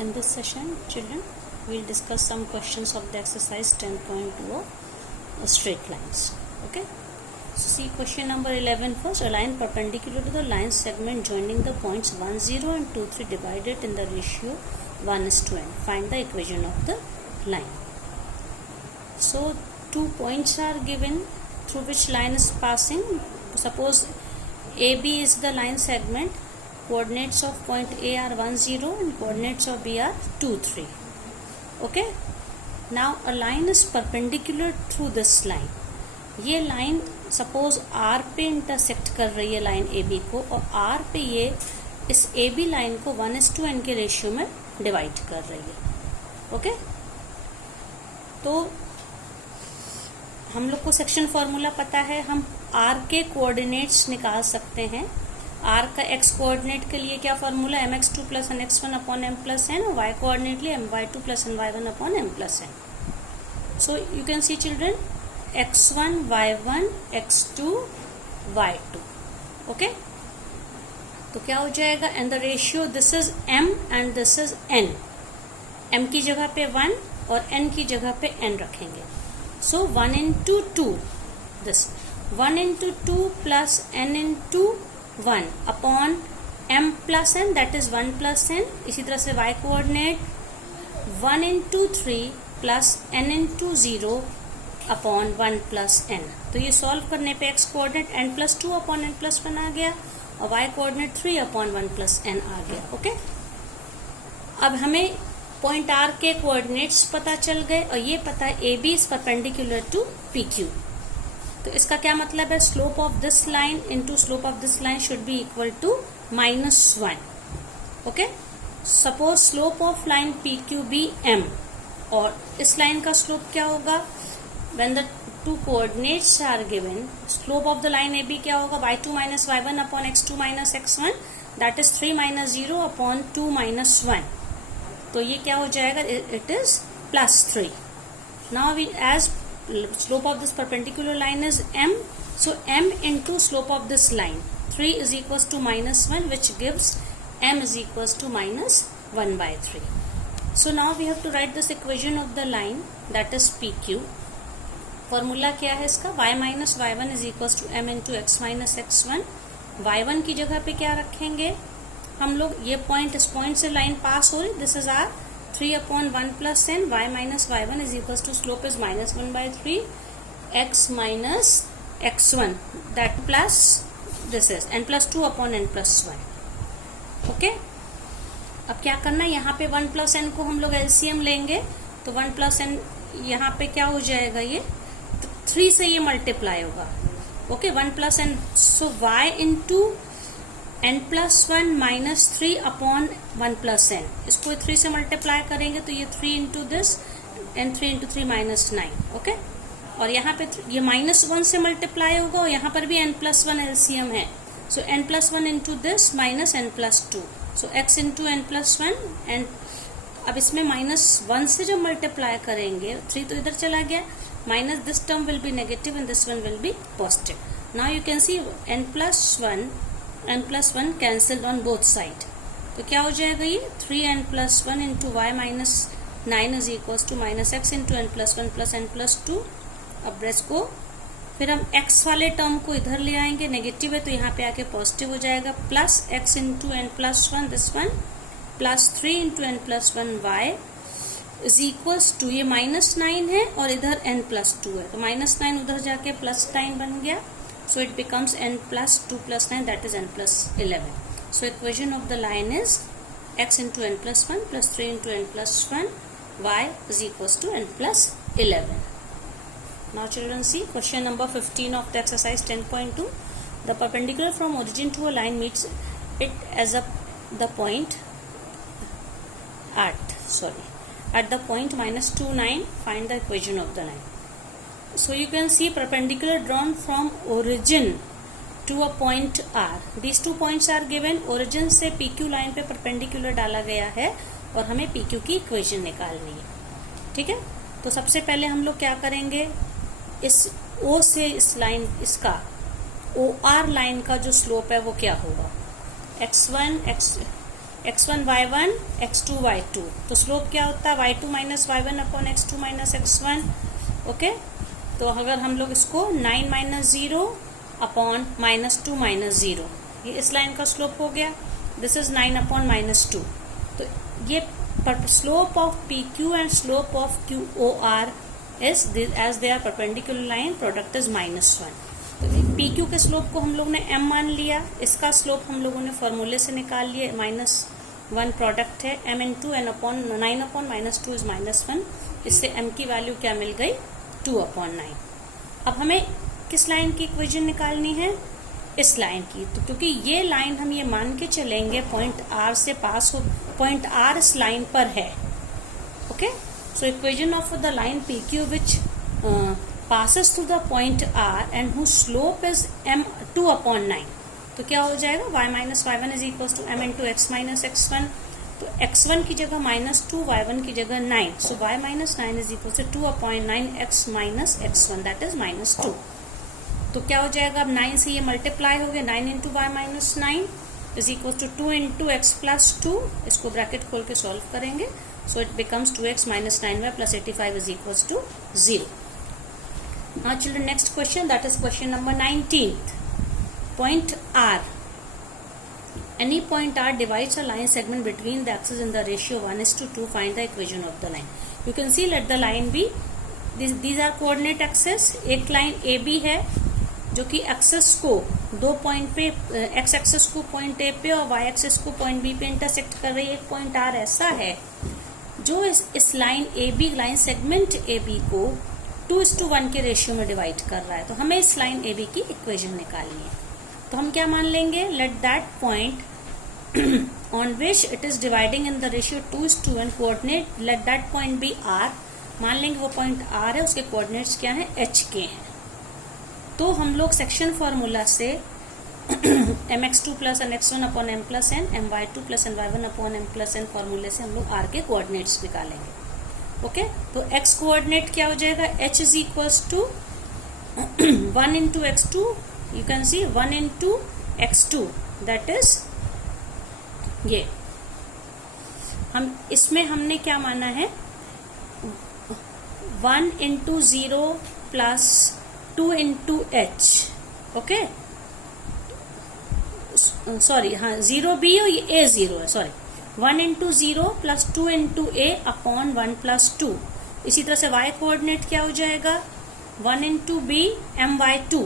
In this session, children, we will discuss some questions of the exercise 10.2 of straight lines. Okay. So see question number 11 first. A line perpendicular to the line segment joining the points 1, 0 and 2, 3 divided in the ratio 1:n. Find the equation of the line. So 2 points are given through which line is passing. Suppose AB is the line segment. Coordinates of point A are 1, 0 and coordinates of B are 2, 3. Okay. Now a line is perpendicular through this line. ये line suppose R पे intersect कर रही है line AB को, और R पे ये इस AB लाइन को 1:n के रेशियो में डिवाइड कर रही है. ओके. तो हम लोग को सेक्शन फॉर्मूला पता है. हम R के कोऑर्डिनेट्स निकाल सकते हैं. R का x कोऑर्डिनेट के लिए क्या formula, mx2 plus nx1 upon m plus n, और y कोऑर्डिनेट लिए my2 plus ny1 upon m plus n. So you can C children x1 y1 x2 y2. Okay. तो क्या हो जाएगा, and the ratio this is m and this is n. m की जगह पे 1 और n की जगह पे n रखेंगे. सो 1 into 2, this 1 into 2 plus n into 1 upon m plus n, that is 1 plus n. इसी तरह से y coordinate 1 into 3 plus n into 0 upon 1 plus n. तो ये सॉल्व करने पे x coordinate n plus 2 upon n plus 1 आ गया, और y coordinate 3 upon 1 plus n आ गया. ओके. अब हमें पॉइंट r के कोऑर्डिनेट्स पता चल गए, और ये पता है AB is perpendicular to PQ. तो इसका क्या मतलब है, slope of this line into slope of this line should be equal to -1. Okay. Suppose slope of line PQ be m, और इस लाइन का स्लोप क्या होगा, when the two coordinates are given, slope of the line AB क्या होगा, y2 minus y1 upon x2 minus x1, that is 3 minus 0 upon 2 minus 1. तो ये क्या हो जाएगा, it is +3. Now we, as slope of this perpendicular line is m, so m into slope of this line 3 is equals to -1, which gives m is equals to -1/3. So now we have to write this equation of the line, that is PQ. Formula क्या है इसका, y minus y1 is equal to m into x minus x1. y1 की जगह पे क्या रखेंगे हम लोग, ये पॉइंट, इस पॉइंट से लाइन पास हो रही, this is R 3 upon 1 plus n. y minus y1 is equal to slope is -1/3 x minus x1, that plus this is n plus 2 upon n plus 1. Okay. अब क्या करना है, यहाँ पे 1 प्लस n को हम लोग एलसीएम लेंगे, तो 1 प्लस n यहाँ पे क्या हो जाएगा, ये 3 से ये मल्टीप्लाई होगा. ओके. 1 प्लस n, सो y into n plus 1 minus 3 upon 1 plus n. इसको 3 से मल्टीप्लाई करेंगे तो ये 3 into this and 3 into 3 -9. Okay. और यहाँ पे ये -1 से मल्टीप्लाई होगा, और यहाँ पर भी n प्लस 1 एलसीएम है, सो n plus 1 into this minus n plus 2, so x into n plus 1. And अब इसमें -1 से जब मल्टीप्लाई करेंगे, 3 तो इधर चला गया, minus this term will be negative and this one will be positive. Now you can see n plus 1 cancelled on both side. तो क्या हो जाएगा, ये 3n plus 1 into y minus 9 is equal to minus x into n plus 1 plus n plus 2. अब rest को फिर हम x वाले टर्म को इधर ले आएंगे, नेगेटिव है तो यहाँ पे आके पॉजिटिव हो जाएगा, plus x into n plus 1 this one, plus 3 into n plus 1 y is equals to, ये -9 है और इधर n प्लस 2 है, तो -9 उधर जाके +9 बन गया, so it becomes n plus 2 plus 9, that is n plus 11. So equation of the line is x into n plus 1 plus 3 into n plus 1 y is equals to n plus 11. Now children see question number 15 of the exercise 10.2. The perpendicular from origin to a line meets it as the point at the point -2, 9. Find the equation of the line. So you can see perpendicular drawn from origin to a point R. These two points are given. Origin से PQ line पे perpendicular डाला गया है, और हमें PQ की equation निकालनी है. ठीक है. तो सबसे पहले हम लोग क्या करेंगे, इस O से इस लाइन, इसका OR लाइन का जो स्लोप है वो क्या होगा, x1 x x1 y1 x2 y2, तो स्लोप क्या होता है y2 minus y1 upon x2 minus x1। Okay, तो अगर हम लोग इसको 9 माइनस 0 अपॉन -2 माइनस 0, ये इस लाइन का स्लोप हो गया। This is 9 upon -2। तो ये slope of PQ and slope of QOR is as they are perpendicular line, product is -1। तो PQ के स्लोप को हम लोग ने m मान लिया, इसका स्लोप हम लोगों ने फॉर्मूले से निकाल लिया, -1 प्रोडक्ट है, m into n upon 9 upon -2 is -1। इससे m की वैल्यू क्या मिल गई 2 अपॉन 9। अब हमें किस लाइन की इक्वेशन निकालनी है, इस लाइन की। तो क्योंकि ये लाइन हम ये मान के चलेंगे पॉइंट R से पास हो, पॉइंट R इस लाइन पर है। Okay, so equation of the line PQ which passes through the point R and whose slope is m 2 upon 9, तो क्या हो जाएगा y minus y1 is equal to m into x minus x1। तो x1 की जगह -2, y1 की जगह 9, so y minus 9 is equal to 2 upon 9 x minus x1, that is -2। तो क्या हो जाएगा, अब 9 से ये मल्टीप्लाई हो गया, 9 into y minus 9 is equal to 2 into x plus 2, इसको ब्रैकेट खोल के सॉल्व करेंगे, so it becomes 2x minus 9y plus 85 is equal to 0। Now children, next question, that is question number 19th. Point R. Any point R divides a line segment between the axes in the ratio 1:2. Find the equation of the line. You can see, let the line be, these are coordinate axes. एक line AB है जो कि access को दो point पे, x access को point A पे और y एक्सेस को पॉइंट B पे इंटरसेक्ट कर रही है। एक पॉइंट R ऐसा है जो इस line AB, line segment AB को 2:1 के रेशियो में डिवाइड कर रहा है। तो हमें इस लाइन AB की इक्वेशन निकालनी है। तो हम क्या मान लेंगे, let that point on which it is dividing in the ratio 2:1 coordinate, let that point be R। मान लेंगे वो पॉइंट R है, उसके कोऑर्डिनेट्स क्या हैं, h के हैं। तो हम लोग सेक्शन फॉर्मूला से mx2 plus nx1 upon m plus n, my2 plus ny1 upon m plus n फॉर्मूले से हम लोग R के कोऑर्डिनेट्स निकालेंगे। ओके, तो x कोऑर्डिनेट क्या हो जाएगा, h is equals to 1 into x2, you can see 1 into x2, that is ये। हम इसमें हमने क्या माना है, 1 into 0 plus 2 into h। Okay, sorry, हाँ 0b और ये a0 है, sorry, 1 into 0 plus 2 into a upon 1 plus 2। इसी तरह से y कोऑर्डिनेट क्या हो जाएगा, 1 into b my2,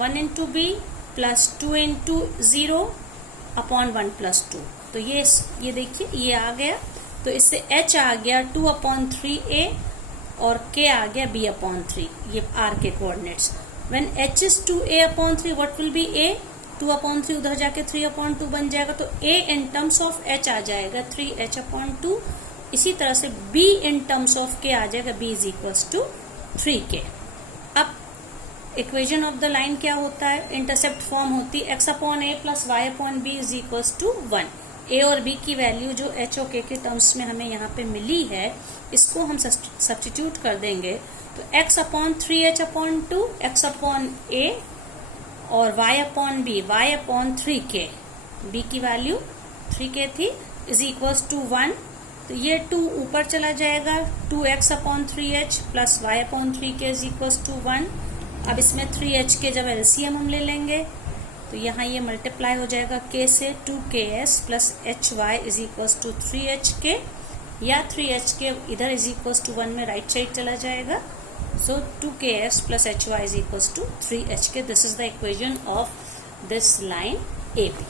1 into b plus 2 into 0 upon 1 plus 2। तो ये देखिए ये आ गया, तो इससे h आ गया 2 अपॉन 3a और k आ गया b अपॉन 3, ये r के coordinates. When h is 2a upon 3, what will be a, 2 upon 3 उधर जाके 3 अपॉन 2 बन जाएगा, तो a in terms of h आ जाएगा 3h अपॉन 2। इसी तरह से b in terms of k आ जाएगा, b is equals to 3k। अब इक्वेशन ऑफ द लाइन क्या होता है, इंटरसेप्ट फॉर्म होती है x upon a plus y upon b is equals to 1। a और b की वैल्यू जो h और k के टर्म्स में हमें यहाँ पे मिली है, इसको हम सब्स्टिट्यूट कर देंगे, तो x upon 3h upon 2, x upon a और y upon b, y upon 3k, b की वैल्यू 3k थी, इज इक्वल्स टू 1। तो ये 2 ऊपर चला जाएगा, 2x upon 3h plus y upon 3k is equals to 1। अब इसमें 3h के जब एलसीएम हम ले लेंगे, तो यहाँ ये मल्टीप्लाई हो जाएगा k से, 2ks plus hy is equals to 3hk, या 3hk इधर इज इक्वल्स टू 1 में राइट साइड चला जाएगा, so 2ks plus hy is equals to 3hk. This is the equation of this line AB.